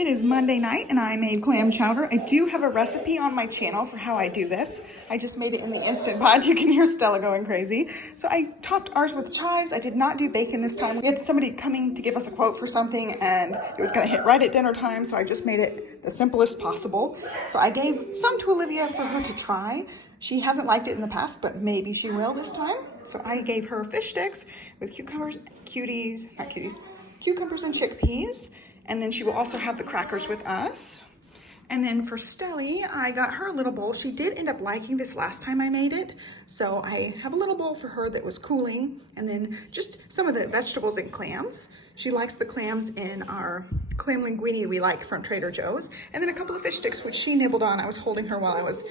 It is Monday night and I made clam chowder. I do have a recipe on my channel for how I do this. I just made it in the Instant Pot. You can hear Stella going crazy. So I topped ours with chives. I did not do bacon this time. We had somebody coming to give us a quote for something and it was gonna hit right at dinner time, so I just made it the simplest possible. So I gave some to Olivia for her to try. She hasn't liked it in the past, but maybe she will this time. So I gave her fish sticks with cucumbers, cucumbers and chickpeas. And then she will also have the crackers with us. And then for Stelly, I got her a little bowl. She did end up liking this last time I made it. So I have a little bowl for her that was cooling. And then just some of the vegetables and clams. She likes the clams in our clam linguine we like from Trader Joe's. And then a couple of fish sticks, which she nibbled on. I was holding her while I was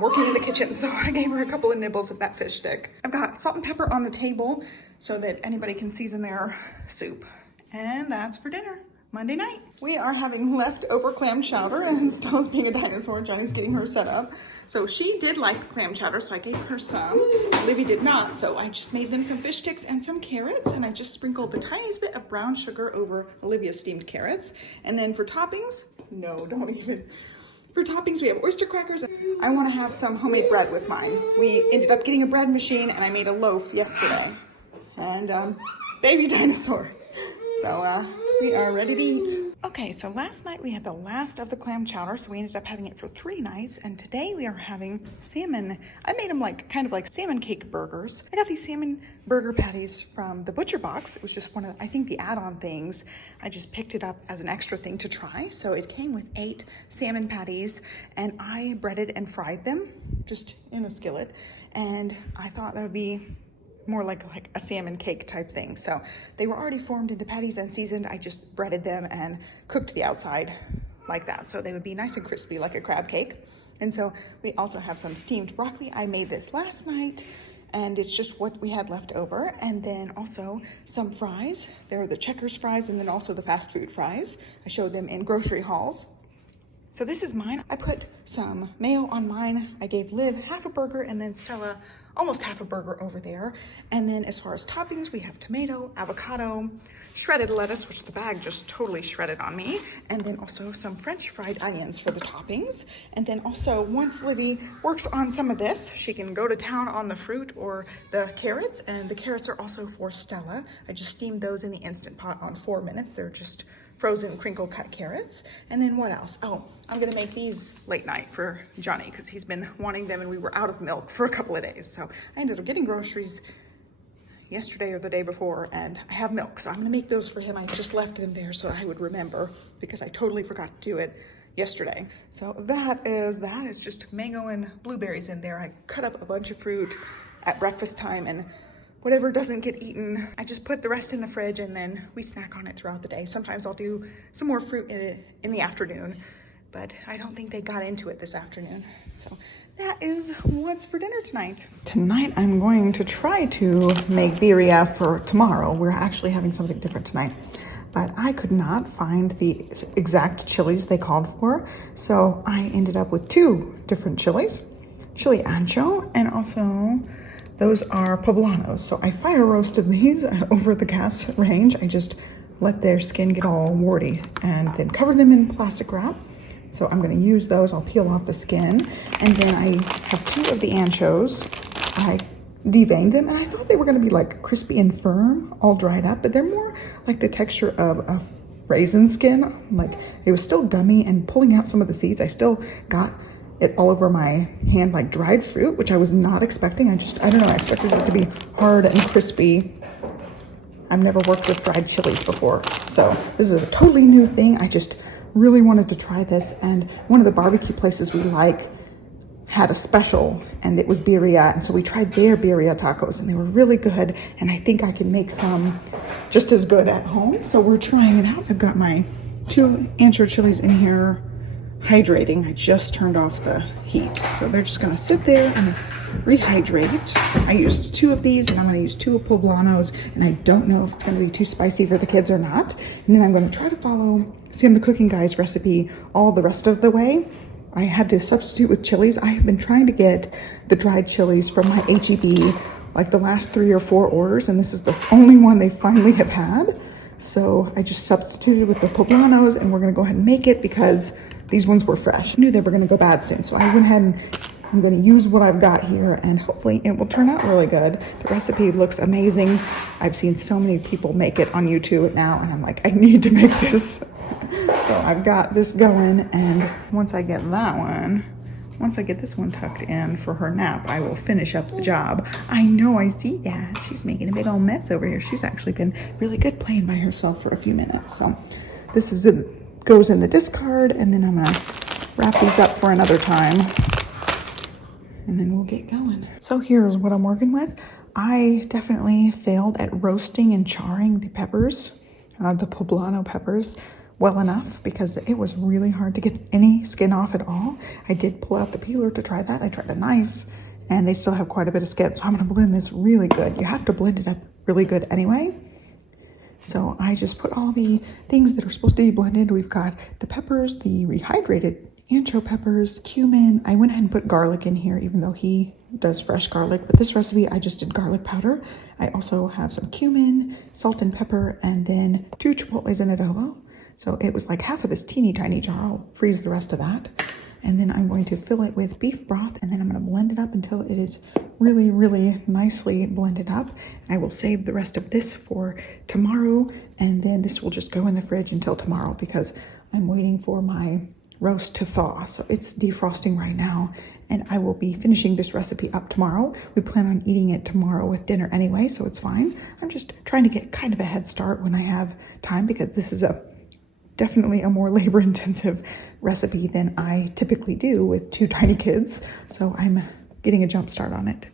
working in the kitchen. So I gave her a couple of nibbles of that fish stick. I've got salt and pepper on the table so that anybody can season their soup. And that's for dinner. Monday night. We are having leftover clam chowder and Stella's being a dinosaur. Johnny's getting her set up. So she did like clam chowder, so I gave her some. Olivia did not, so I just made them some fish sticks and some carrots, and I just sprinkled the tiniest bit of brown sugar over Olivia's steamed carrots. And then for toppings, no, don't even. For toppings, we have oyster crackers. I want to have some homemade bread with mine. We ended up getting a bread machine, and I made a loaf yesterday. And baby dinosaur. So we are ready to eat. Okay, so last night we had the last of the clam chowder, so we ended up having it for 3 nights, and today we are having salmon. I made them kind of like salmon cake burgers. I got these salmon burger patties from the butcher box. It was just one of, I think, the add-on things. I just picked it up as an extra thing to try. So it came with 8 salmon patties, and I breaded and fried them just in a skillet, and I thought that would be more like a salmon cake type thing. So they were already formed into patties and seasoned. I just breaded them and cooked the outside like that. So they would be nice and crispy like a crab cake. And so we also have some steamed broccoli. I made this last night and it's just what we had left over. And then also some fries. There are the Checkers fries and then also the fast food fries. I showed them in grocery hauls. So this is mine. I put some mayo on mine. I gave Liv half a burger and then Stella almost half a burger over there. And then as far as toppings, we have tomato, avocado, shredded lettuce, which the bag just totally shredded on me. And then also some French fried onions for the toppings. And then also once Livy works on some of this, she can go to town on the fruit or the carrots. And the carrots are also for Stella. I just steamed those in the Instant Pot on 4 minutes. They're just frozen crinkle cut carrots. And then what else? Oh, I'm gonna make these late night for Johnny because he's been wanting them and we were out of milk for a couple of days. So I ended up getting groceries yesterday or the day before and I have milk. So I'm gonna make those for him. I just left them there so I would remember because I totally forgot to do it yesterday. So that is just mango and blueberries in there. I cut up a bunch of fruit at breakfast time and whatever doesn't get eaten, I just put the rest in the fridge and then we snack on it throughout the day. Sometimes I'll do some more fruit in the afternoon, but I don't think they got into it this afternoon. So that is what's for dinner tonight. Tonight I'm going to try to make birria for tomorrow. We're actually having something different tonight, but I could not find the exact chilies they called for. So I ended up with 2 different chilies, chili ancho and also those are poblanos. So I fire roasted these over the gas range. I just let their skin get all warty and then cover them in plastic wrap. So I'm gonna use those. I'll peel off the skin. And then I have 2 of the anchos. I deveined them and I thought they were gonna be like crispy and firm, all dried up, but they're more like the texture of a raisin skin. Like it was still gummy and pulling out some of the seeds. I still got it all over my hand like dried fruit, which I was not expecting. I don't know, I expected it to be hard and crispy. I've never worked with dried chilies before. So this is a totally new thing. I just really wanted to try this. And one of the barbecue places we like had a special and it was birria. And so we tried their birria tacos and they were really good. And I think I can make some just as good at home. So we're trying it out. I've got my 2 ancho chilies in here hydrating. I just turned off the heat. So they're just gonna sit there and rehydrate. I used 2 of these and I'm gonna use 2 of poblanos and I don't know if it's gonna be too spicy for the kids or not. And then I'm gonna try to follow Sam the Cooking Guy's recipe all the rest of the way. I had to substitute with chilies. I have been trying to get the dried chilies from my HEB like the last 3 or 4 orders and this is the only one they finally have had. So I just substituted with the poblanos, and we're gonna go ahead and make it because these ones were fresh. I knew they were gonna go bad soon. So I went ahead and I'm gonna use what I've got here, and hopefully it will turn out really good. The recipe looks amazing. I've seen so many people make it on YouTube now, and I'm like, I need to make this. So I've got this going, and once I get this one tucked in for her nap, I will finish up the job. I know, I see that. She's making a big old mess over here. She's actually been really good playing by herself for a few minutes. So this is goes in the discard, and then I'm gonna wrap these up for another time, and then we'll get going. So here's what I'm working with. I definitely failed at roasting and charring the peppers, the poblano peppers, well enough, because it was really hard to get any skin off at all. I did pull out the peeler to try that. I tried a knife, and they still have quite a bit of skin. So I'm gonna blend this really good. You have to blend it up really good anyway. So I just put all the things that are supposed to be blended. We've got the peppers, the rehydrated ancho peppers, cumin. I went ahead and put garlic in here, even though he does fresh garlic, but this recipe I just did garlic powder. I also have some cumin, salt and pepper, and then 2 chipotles in adobo. So it was like half of this teeny tiny jar. I'll freeze the rest of that. And then I'm going to fill it with beef broth, and then I'm going to blend it up until it is really, really nicely blended up. I will save the rest of this for tomorrow, and then this will just go in the fridge until tomorrow because I'm waiting for my roast to thaw. So it's defrosting right now, and I will be finishing this recipe up tomorrow. We plan on eating it tomorrow with dinner anyway, so it's fine. I'm just trying to get kind of a head start when I have time, because this is definitely a more labor intensive recipe than I typically do with 2 tiny kids. So I'm getting a jump start on it.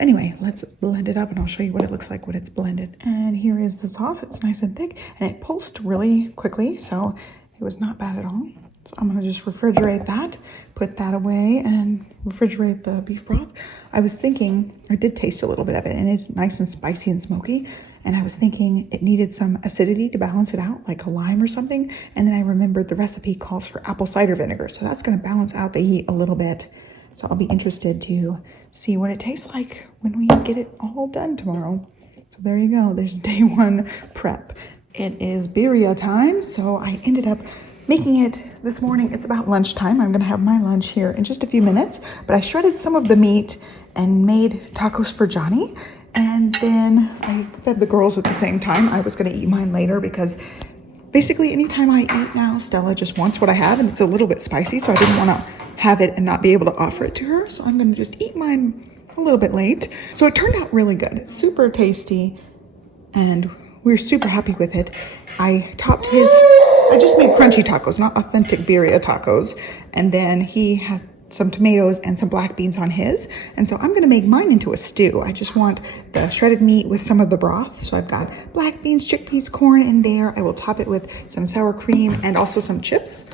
Anyway, let's blend it up, and I'll show you what it looks like when it's blended. And here is the sauce. It's nice and thick, and it pulsed really quickly, so it was not bad at all. So I'm gonna just refrigerate that, put that away, and refrigerate the beef broth. I was thinking, I did taste a little bit of it, and it's nice and spicy and smoky. And I was thinking it needed some acidity to balance it out, like a lime or something. And then I remembered the recipe calls for apple cider vinegar. So that's gonna balance out the heat a little bit. So I'll be interested to see what it tastes like when we get it all done tomorrow. So there you go, there's day 1 prep. It is birria time, so I ended up making it this morning. It's about lunchtime. I'm gonna have my lunch here in just a few minutes, but I shredded some of the meat and made tacos for Johnny. And then I fed the girls at the same time. I was gonna eat mine later because basically anytime I eat now, Stella just wants what I have, and it's a little bit spicy, so I didn't wanna have it and not be able to offer it to her. So I'm gonna just eat mine a little bit late. So it turned out really good. It's super tasty, and we're super happy with it. I just made crunchy tacos, not authentic birria tacos. And then he has some tomatoes and some black beans on his. And so I'm gonna make mine into a stew. I just want the shredded meat with some of the broth. So I've got black beans, chickpeas, corn in there. I will top it with some sour cream and also some chips.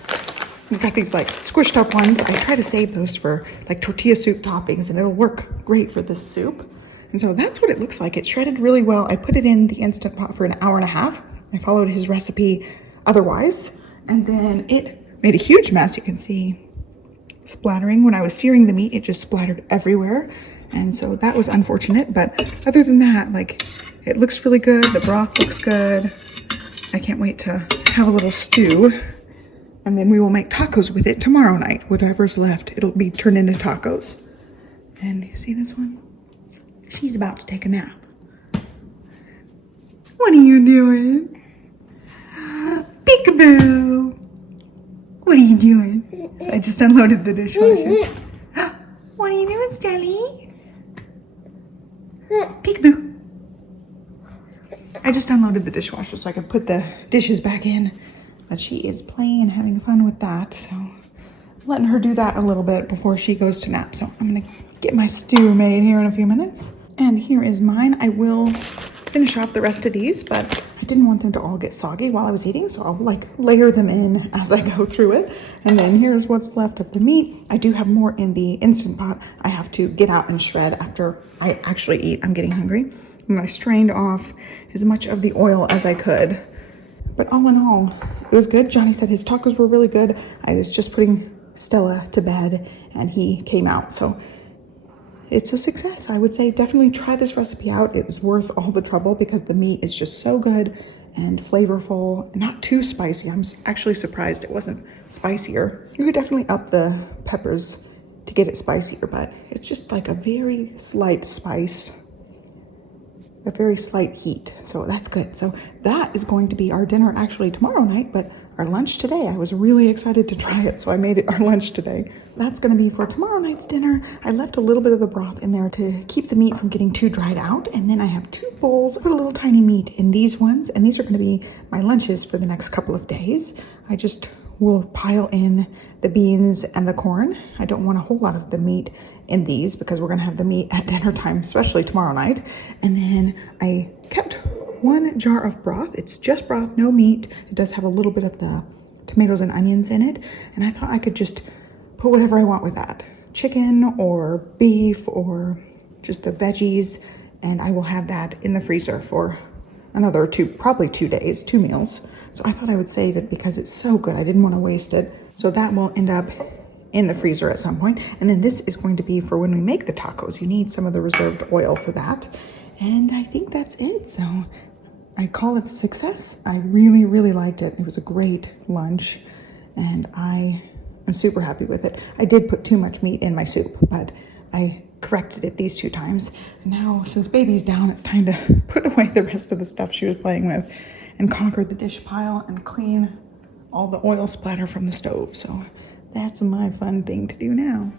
We've got these like squished up ones. I try to save those for like tortilla soup toppings, and it'll work great for this soup. And so that's what it looks like. It's shredded really well. I put it in the Instant Pot for an hour and a half. I followed his recipe otherwise. And then it made a huge mess. You can see splattering. When I was searing the meat, it just splattered everywhere. And so that was unfortunate. But other than that, like, it looks really good. The broth looks good. I can't wait to have a little stew. And then we will make tacos with it tomorrow night. Whatever's left, it'll be turned into tacos. And you see this one? She's about to take a nap. What are you doing? Peekaboo! What are you doing? I just unloaded the dishwasher. What are you doing, Stelly? Peekaboo! I just unloaded the dishwasher so I can put the dishes back in. But she is playing and having fun with that. So I'm letting her do that a little bit before she goes to nap. So I'm gonna get my stew made here in a few minutes. And here is mine. I will finish off the rest of these, but I didn't want them to all get soggy while I was eating, so I'll like layer them in as I go through it. And then here's what's left of the meat. I do have more in the Instant Pot. I have to get out and shred after I actually eat. I'm getting hungry. And I strained off as much of the oil as I could. But all in all, it was good. Johnny said his tacos were really good. I was just putting Stella to bed and he came out. So it's a success. I would say definitely try this recipe out. It was worth all the trouble because the meat is just so good and flavorful, not too spicy. I'm actually surprised it wasn't spicier. You could definitely up the peppers to get it spicier, but it's just like a very slight spice, a very slight heat. So that's good. So that is going to be our dinner actually tomorrow night, but our lunch today, I was really excited to try it, so I made it our lunch today. That's gonna be for tomorrow night's dinner. I left a little bit of the broth in there to keep the meat from getting too dried out, and then I have 2 bowls. I put a little tiny meat in these ones, and these are gonna be my lunches for the next couple of days. I just will pile in the beans and the corn. I don't want a whole lot of the meat in these because we're gonna have the meat at dinner time, especially tomorrow night. And then I kept 1 jar of broth. It's just broth, no meat. It does have a little bit of the tomatoes and onions in it. And I thought I could just put whatever I want with that. Chicken or beef or just the veggies. And I will have that in the freezer for another probably 2 days, 2 meals. So I thought I would save it because it's so good. I didn't want to waste it. So that will end up in the freezer at some point. And then this is going to be for when we make the tacos. You need some of the reserved oil for that. And I think that's it. So I call it a success. I really, really liked it. It was a great lunch and I'm super happy with it. I did put too much meat in my soup, but I corrected it these 2 times. And now since baby's down, it's time to put away the rest of the stuff she was playing with and conquer the dish pile and clean all the oil splatter from the stove. So that's my fun thing to do now.